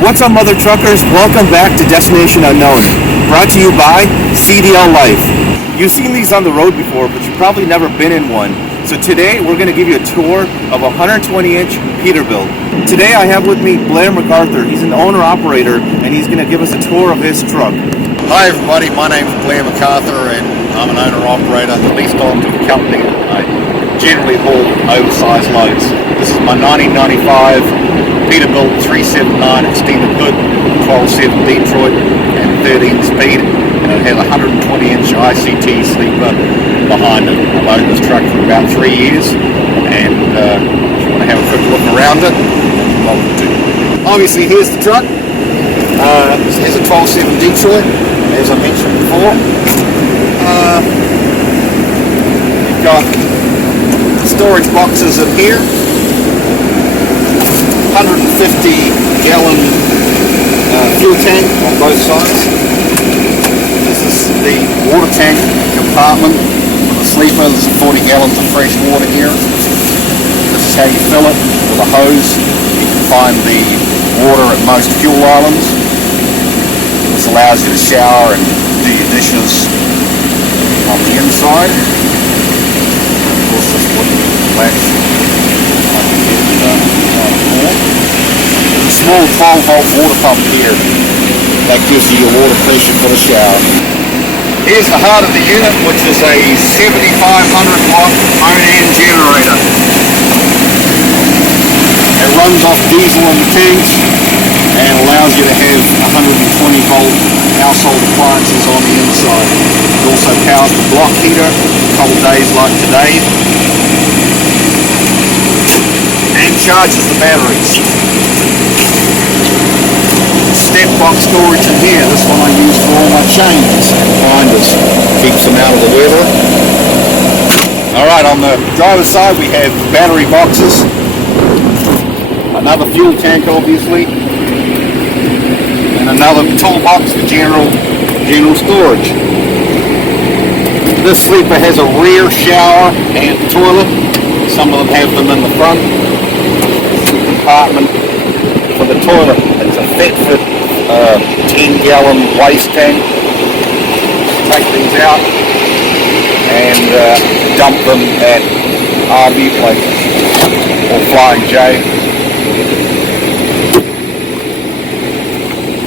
What's up, mother truckers? Welcome back to Destination Unknown, brought to you by CDLLife. You've seen these on the road before, but you've probably never been in one. So today we're going to give you a tour of a 120-inch Peterbilt. Today I have with me Blair MacArthur. He's an owner-operator, and he's going to give us a tour of his truck. Hi everybody, my name's Blair MacArthur and I'm an owner-operator, leased on to the company. I generally haul oversized loads. This is my 1995 Peterbilt 379 extended hood, 12.7 Detroit and 13 speed, and it has a 120-inch ICT sleeper behind it. I've owned this truck for about 3 years, and if you want to have a quick look around it, welcome to. Obviously here's the truck. This has a 12.7 Detroit, as I mentioned before. You've got storage boxes in here, 150-gallon fuel tank on both sides. This is the water tank compartment for the sleeper. There's 40 gallons of fresh water here. This is how you fill it with a hose. You can find the water at most fuel islands. This allows you to shower and do your dishes on the inside. Of course, this wooden latch like you did before. There's a small 12-volt water pump here that gives you your water pressure for the shower. Here's the heart of the unit, which is a 7,500 watt Monan generator. It runs off diesel in the tanks and allows you to have 120 volt household appliances on the inside. It also powers the block heater a couple days like today, and charges the batteries. Step box storage in here. This one I use for all my chains and binders. Keeps them out of the weather. Alright, on the driver's side we have battery boxes. Another fuel tank, obviously, and another toolbox for general storage. This sleeper has a rear shower and toilet. Some of them have them in the front. Compartment for the toilet. It's a fit 10-gallon waste tank. Take these out and dump them at RV places or Flying J.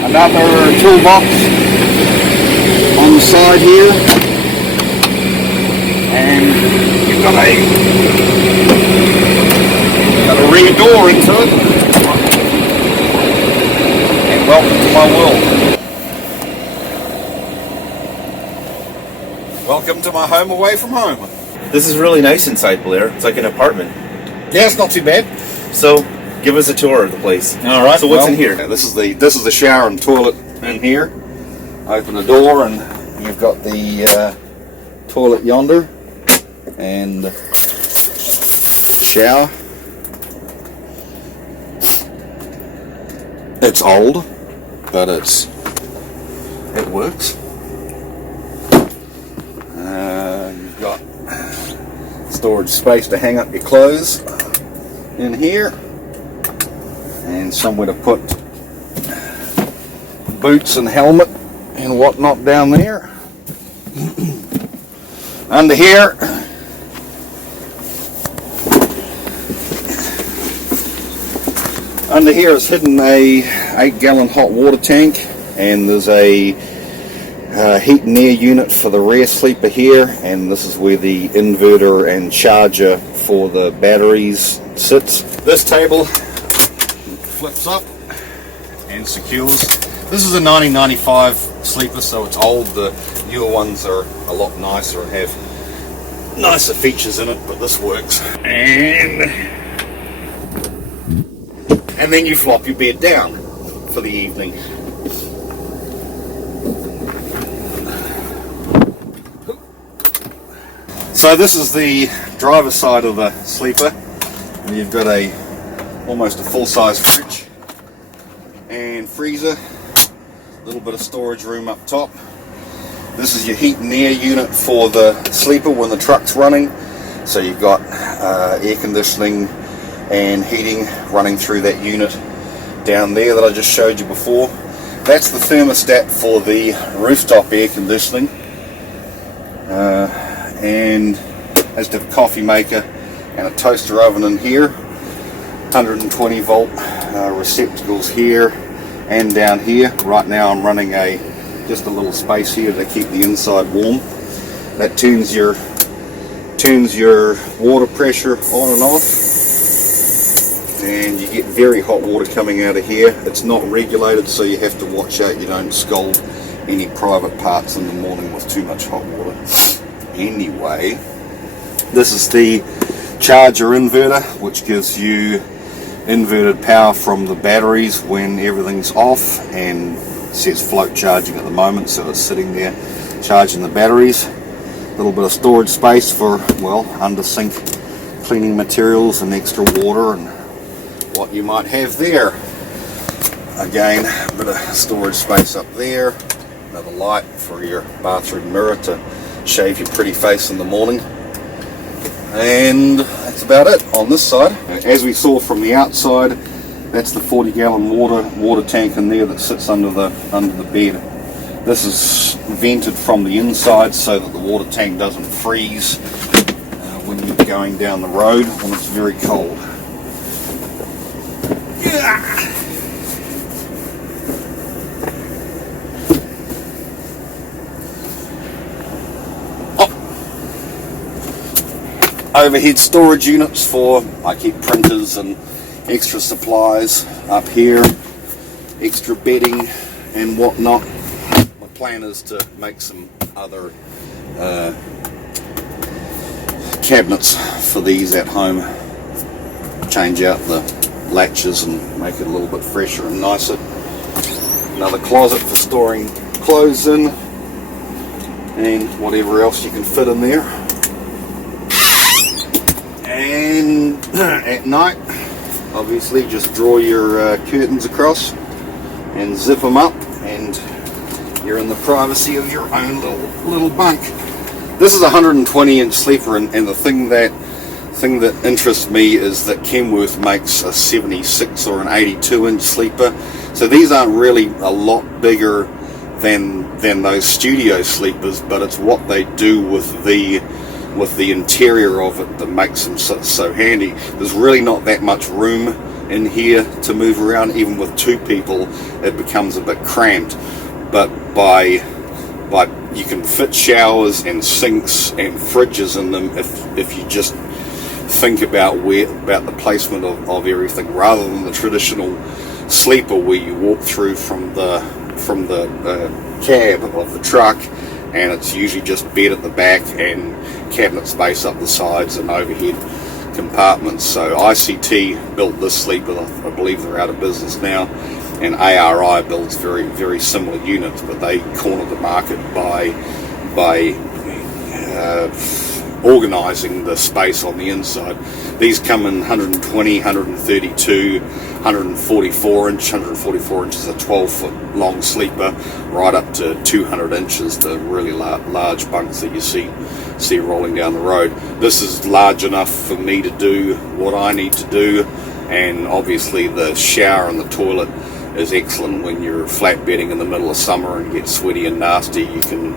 Another toolbox on the side here, and you've got a rear door into it. And welcome to my world. Welcome to my home away from home. This is really nice inside, Blair. It's like an apartment. Yeah, it's not too bad. So, give us a tour of the place. All right. So what's in here? This is the shower and toilet in here. Open the door and you've got the toilet yonder and shower. It's old, but it works. You've got storage space to hang up your clothes in here, and somewhere to put boots and helmet and whatnot down there. Under here, is hidden a 8-gallon hot water tank, and there's a heat and air unit for the rear sleeper here, and this is where the inverter and charger for the batteries sits. This table flips up and secures. This is a 1995 sleeper, so it's old. The newer ones are a lot nicer and have nicer features in it, but this works. And then you flop your bed down for the evening. So this is the driver's side of the sleeper. You've got almost a full-size fridge and freezer, a little bit of storage room up top. This is your heat and air unit for the sleeper when the truck's running. So you've got air conditioning and heating running through that unit. down there that I just showed you before. That's the thermostat for the rooftop air conditioning. And as to the coffee maker and a toaster oven in here. 120 volt receptacles here and down here. Right now I'm running just a little space here to keep the inside warm. That turns your water pressure on and off, and you get very hot water coming out of here. It's not regulated, so you have to watch out you don't scald any private parts in the morning with too much hot water. Anyway, this is the charger inverter, which gives you inverted power from the batteries when everything's off, and it says float charging at the moment, so it's sitting there charging the batteries. A little bit of storage space for, well, under sink cleaning materials and extra water and what you might have there. Again, a bit of storage space up there. Another light for your bathroom mirror to shave your pretty face in the morning. And that's about it on this side. As we saw from the outside, that's the 40-gallon water tank in there that sits under the bed. This is vented from the inside so that the water tank doesn't freeze when you're going down the road when it's very cold. Overhead storage units for, I keep printers and extra supplies up here, extra bedding and whatnot. My plan is to make some other cabinets for these at home, change out the latches and make it a little bit fresher and nicer. Another closet for storing clothes in and whatever else you can fit in there. And at night, obviously, just draw your curtains across and zip them up, and you're in the privacy of your own little bunk. This is a 120-inch sleeper, and the thing that interests me is that Kenworth makes a 76 or an 82-inch sleeper. So these aren't really a lot bigger than those studio sleepers, but it's what they do with the interior of it that makes them so handy. There's really not that much room in here to move around. Even with two people, it becomes a bit cramped. But by you can fit showers and sinks and fridges in them if you just think about the placement of everything, rather than the traditional sleeper where you walk through from the cab of the truck, and it's usually just bed at the back and cabinet space up the sides and overhead compartments. So ICT built this sleeper. I believe they're out of business now, and ARI builds very, very similar units, but they corner the market by organising the space on the inside. These come in 120, 132, 144 inch. 144 inches is a 12-foot long sleeper, right up to 200 inches, the really large bunks that you see rolling down the road. This is large enough for me to do what I need to do, and obviously the shower and the toilet is excellent when you're flatbedding in the middle of summer and get sweaty and nasty. You can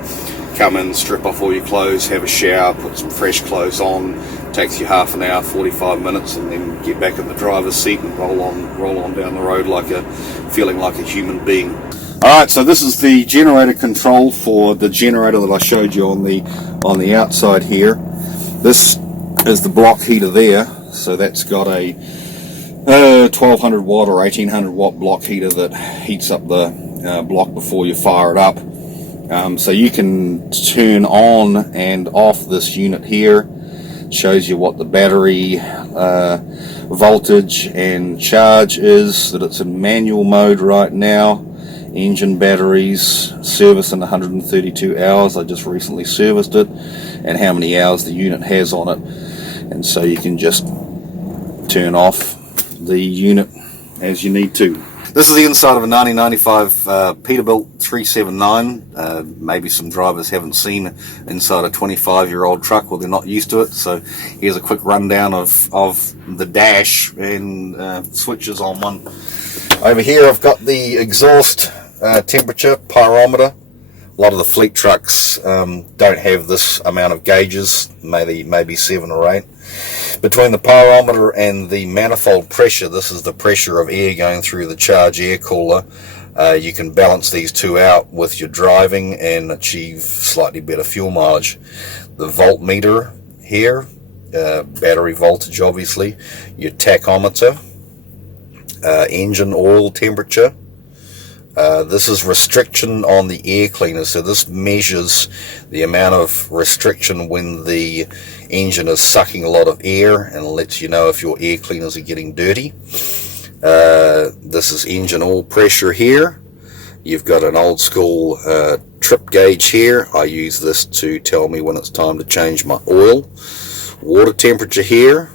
come in, strip off all your clothes, have a shower, put some fresh clothes on. It takes you half an hour, 45 minutes, and then get back in the driver's seat and roll on down the road feeling like a human being. Alright, so this is the generator control for the generator that I showed you on the outside here. This is the block heater there, so that's got a 1200 watt or 1800 watt block heater that heats up the block before you fire it up. So you can turn on and off this unit here. It shows you what the battery voltage and charge is, that it's in manual mode right now. Engine, batteries, service in 132 hours. I just recently serviced it, and how many hours the unit has on it. And so you can just turn off the unit as you need to. This is the inside of a 1995 Peterbilt 379. Maybe some drivers haven't seen inside a 25-year-old truck, or they're not used to it. So here's a quick rundown of the dash and switches on one Over here I've got the exhaust temperature pyrometer. A lot of the fleet trucks don't have this amount of gauges, maybe 7 or 8. Between the pyrometer and the manifold pressure, this is the pressure of air going through the charge air cooler. You can balance these two out with your driving and achieve slightly better fuel mileage. The voltmeter here, battery voltage obviously, your tachometer, engine oil temperature. This is restriction on the air cleaner, so this measures the amount of restriction when the engine is sucking a lot of air and lets you know if your air cleaners are getting dirty. This is engine oil pressure here. You've got an old school trip gauge here. I use this to tell me when it's time to change my oil. Water temperature here.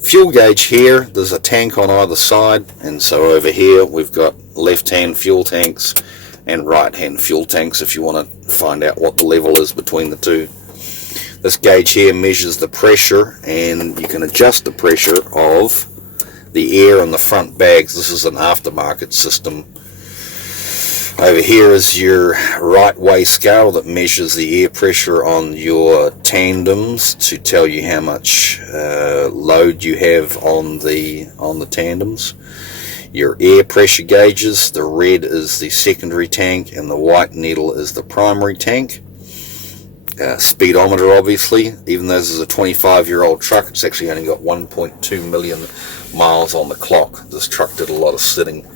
Fuel gauge here. There's a tank on either side, and so over here we've got left-hand fuel tanks and right-hand fuel tanks if you want to find out what the level is between the two. This gauge here measures the pressure, and you can adjust the pressure of the air in the front bags. This is an aftermarket system. Over here is your right way scale that measures the air pressure on your tandems to tell you how much load you have on the tandems. Your air pressure gauges, the red is the secondary tank and the white needle is the primary tank. Speedometer, obviously, even though this is a 25-year-old truck, it's actually only got 1.2 million miles on the clock. This truck did a lot of sitting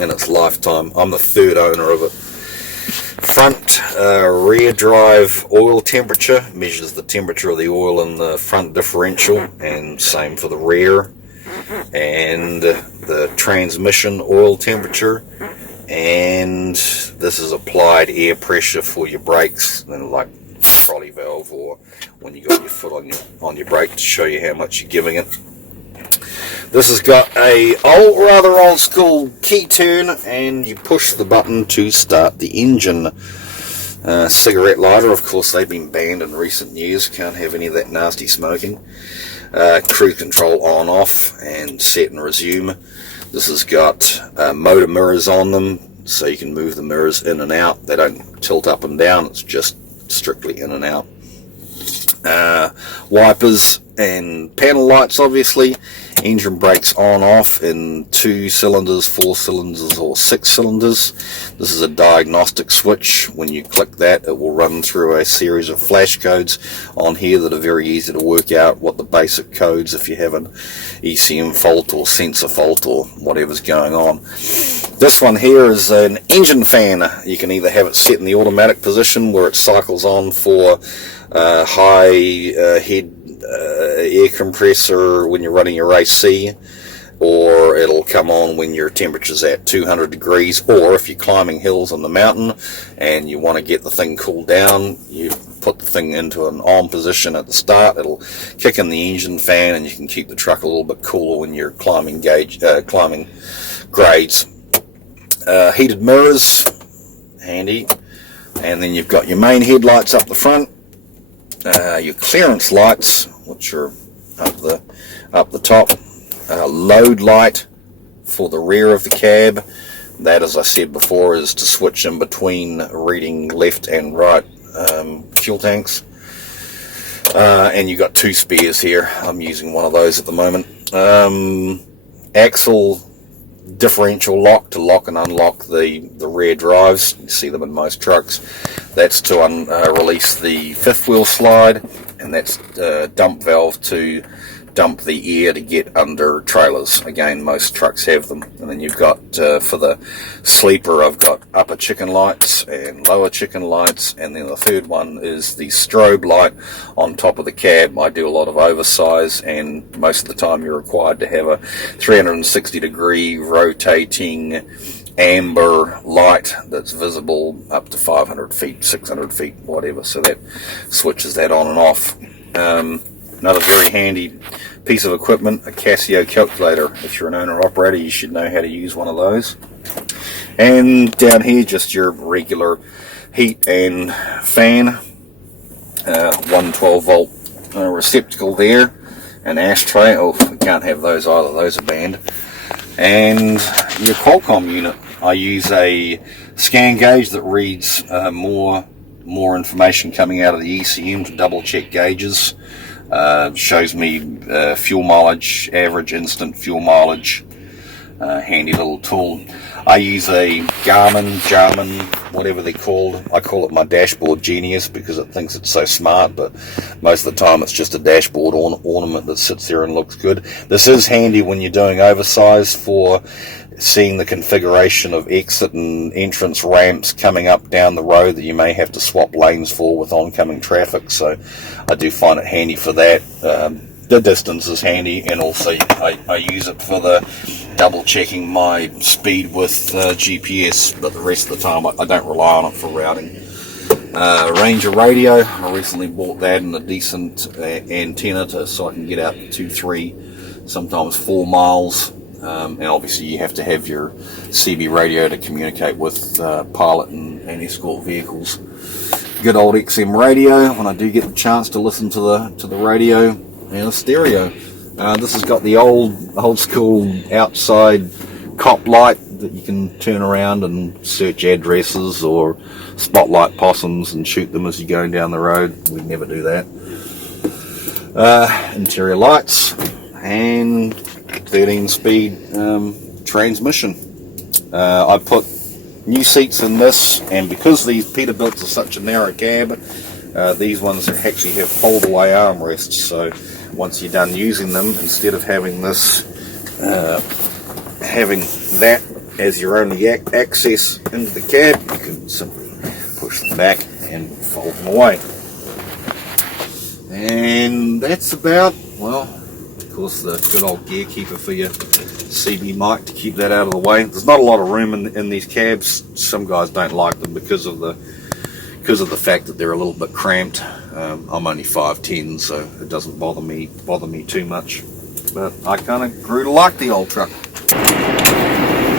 in its lifetime. I'm the third owner of it. Front rear drive oil temperature measures the temperature of the oil in the front differential, and same for the rear. And the transmission oil temperature, and this is applied air pressure for your brakes, and like trolley valve or when you got your foot on your brake to show you how much you're giving it. This has got a rather old school key turn, and you push the button to start the engine. Cigarette lighter, of course they've been banned in recent years, can't have any of that nasty smoking. Cruise control on off and set and resume. This has got motor mirrors on them, so you can move the mirrors in and out. They don't tilt up and down, it's just strictly in and out. Wipers and panel lights, obviously. Engine brakes on off in 2 cylinders, 4 cylinders or 6 cylinders. This is a diagnostic switch. When you click that, it will run through a series of flash codes on here that are very easy to work out what the basic codes if you have an ECM fault or sensor fault or whatever's going on. This one here is an engine fan. You can either have it set in the automatic position where it cycles on for high head air compressor when you're running your AC, or it'll come on when your temperature's at 200 degrees, or if you're climbing hills on the mountain and you want to get the thing cooled down, you put the thing into an on position at the start. It'll kick in the engine fan and you can keep the truck a little bit cooler when you're climbing grades. Heated mirrors, handy. And then you've got your main headlights up the front, your clearance lights, which are up the top, load light for the rear of the cab. That, as I said before, is to switch in between reading left and right fuel tanks. And you've got 2 spares here. I'm using one of those at the moment. Axle differential lock to lock and unlock the rear drives. You see them in most trucks. That's to release the 5th wheel slide, and that's dump valve to dump the air to get under trailers. Again, most trucks have them. And then you've got for the sleeper, I've got upper chicken lights and lower chicken lights, and then the third one is the strobe light on top of the cab. I do a lot of oversize, and most of the time you're required to have a 360 degree rotating amber light that's visible up to 500 feet, 600 feet, whatever, so that switches that on and off. Another very handy piece of equipment, a Casio calculator. If you're an owner-operator, you should know how to use one of those. And down here, just your regular heat and fan, 112 volt receptacle there, an ashtray. Oh, we can't have those either, those are banned. and your Qualcomm unit. I use a scan gauge that reads more information coming out of the ECM to double check gauges. Shows me fuel mileage, average instant fuel mileage. Handy little tool. I use a Garmin, whatever they're called. I call it my dashboard genius because it thinks it's so smart, but most of the time it's just a dashboard ornament that sits there and looks good. This is handy when you're doing oversize for seeing the configuration of exit and entrance ramps coming up down the road that you may have to swap lanes for with oncoming traffic, so I do find it handy for that. The distance is handy, and also I use it for the double checking my speed with GPS, but the rest of the time I don't rely on it for routing. Ranger radio, I recently bought that and a decent antenna so I can get out to 2, 3, sometimes 4 miles. And obviously you have to have your CB radio to communicate with pilot and escort vehicles. Good old XM radio when I do get the chance to listen to the radio, and a stereo. This has got the old school outside cop light that you can turn around and search addresses or spotlight possums and shoot them as you're going down the road. We never do that. Interior lights and 13-speed transmission. I put new seats in this, and because these Peterbilts are such a narrow cab, these ones actually have fold-away armrests, so once you're done using them, instead of having this having that as your only access into the cab, you can simply push them back and fold them away. And that's about, well, of course, the good old gear keeper for your CB mic to keep that out of the way. There's not a lot of room in these cabs. Some guys don't like them because of the fact that they're a little bit cramped. I'm only 5'10", so it doesn't bother me too much. But I kind of grew to like the old truck.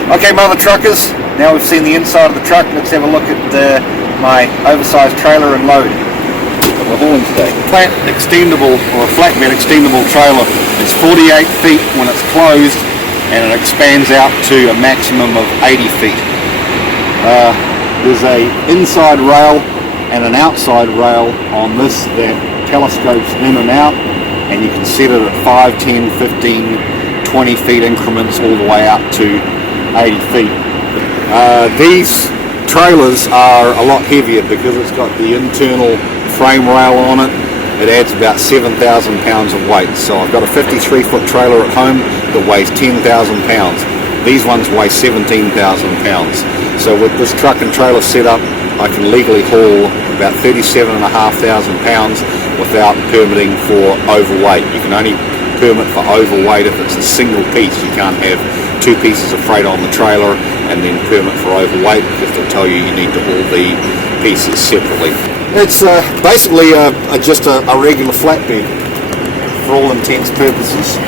Okay, mother truckers, now we've seen the inside of the truck, let's have a look at my oversized trailer and load. The hauling today. Flat extendable, or a flatbed extendable trailer. It's 48 feet when it's closed, and it expands out to a maximum of 80 feet. There's a inside rail and an outside rail on this that telescopes in and out, and you can set it at 5, 10, 15, 20 feet increments all the way up to 80 feet. These trailers are a lot heavier because it's got the internal frame rail on it. It adds about 7,000 pounds of weight. So I've got a 53-foot trailer at home that weighs 10,000 pounds. These ones weigh 17,000 pounds. So with this truck and trailer setup, I can legally haul about 37,500 pounds without permitting for overweight. You can only permit for overweight if it's a single piece. You can't have 2 pieces of freight on the trailer and then permit for overweight, because they'll tell you need to haul the pieces separately. It's basically just a regular flatbed for all intents and purposes.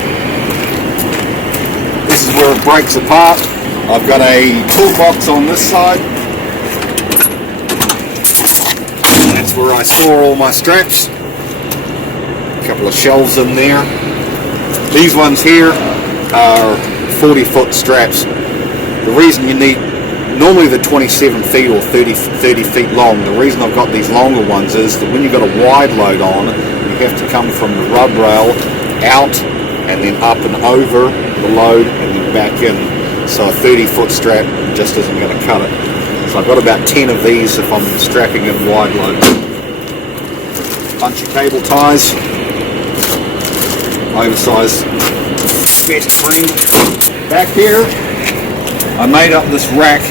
This is where it breaks apart. I've got a toolbox on this side. That's where I store all my straps. A couple of shelves in there. These ones here are 40-foot straps. The reason you need, normally they're 27 feet or 30 feet long. The reason I've got these longer ones is that when you've got a wide load on, you have to come from the rub rail out and then up and over the load and then back in. So a 30-foot strap just isn't going to cut it. So I've got about 10 of these if I'm strapping in wide loads. Bunch of cable ties. Oversized vest frame. Back here, I made up this rack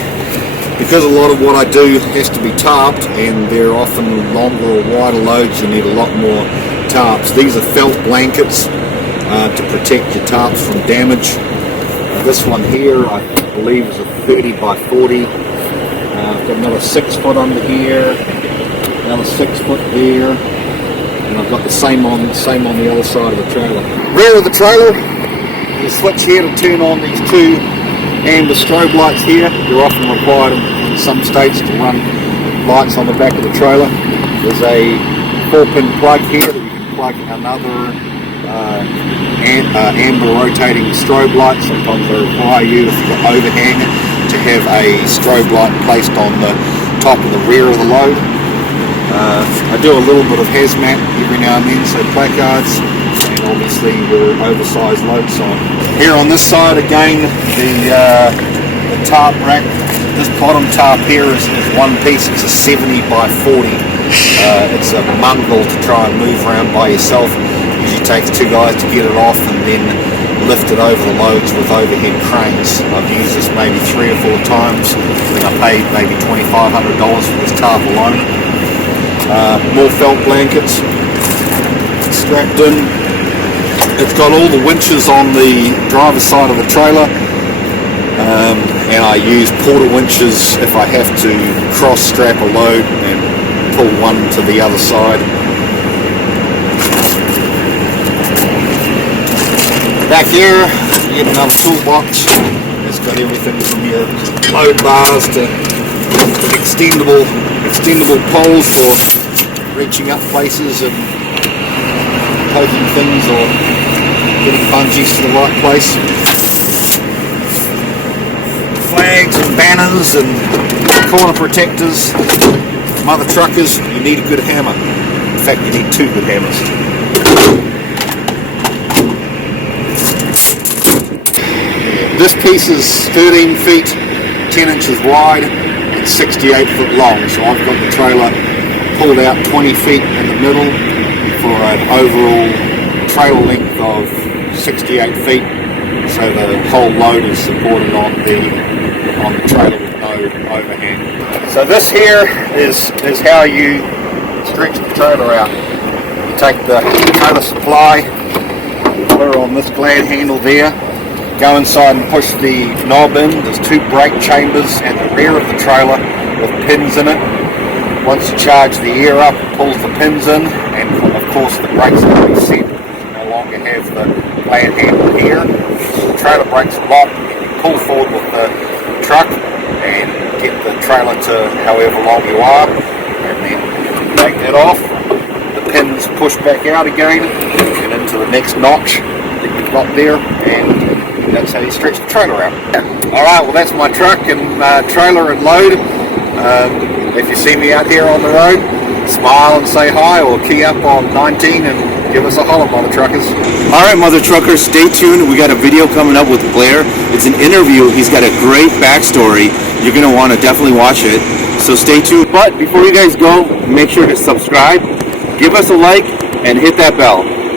because a lot of what I do has to be tarped, and they're often longer or wider loads. You need a lot more tarps. These are felt blankets to protect your tarps from damage. This one here, I believe, is a 30 by 40. I've got another 6 foot under here, another 6 foot there, and I've got the same on the other side of the trailer. Rear of the trailer, the switch here to turn on these 2 amber strobe lights here. They're often required in some states to run lights on the back of the trailer. There's a 4-pin plug here that you can plug another amber rotating strobe lights. Sometimes they require you, if you've got overhang, to have a strobe light placed on the top of the rear of the load. I do a little bit of hazmat every now and then, so placards, and obviously the oversized load sign. Here on this side again, the tarp rack. This bottom tarp here is one piece. It's a 70 by 40. It's a mongrel to try and move around by yourself. Usually takes two guys to get it off and then lift it over the loads with overhead cranes. I've used this maybe 3 or 4 times. I think I paid maybe $2,500 for this tarp alone. More felt blankets strapped in. It's got all the winches on the driver's side of the trailer, and I use porter winches if I have to cross strap a load and pull one to the other side. Back here, yet another toolbox. It's got everything from your load bars to extendable poles for reaching up places and poking things or getting bungees to the right place. Flags and banners and corner protectors from other truckers. You need a good hammer. In fact, you need 2 good hammers. This piece is 13 feet 10 inches wide and 68 foot long, so I've got the trailer pulled out 20 feet in the middle for an overall trailer length of 68 feet, so the whole load is supported on the trailer with no overhang. So this here is how you stretch the trailer out. You take the trailer supply, put it on this glad handle there, go inside and push the knob in. There's 2 brake chambers at the rear of the trailer with pins in it. Once you charge the air up, it pulls the pins in, and of course the brakes are going to be set. You no longer have the glad handle here. So the trailer brakes lock, and you pull forward with the truck and get the trailer to however long you are, and then take that off. The pins push back out again and into the next notch that you've got there, and that's how you stretch the trailer out. Alright, well that's my truck and trailer and load. If you see me out here on the road, smile and say hi, or key up on 19 and give us a holler, mother truckers. Alright, mother truckers, stay tuned. We got a video coming up with Blair. It's an interview. He's got a great backstory. You're going to want to definitely watch it. So stay tuned. But before you guys go, make sure to subscribe, give us a like, and hit that bell.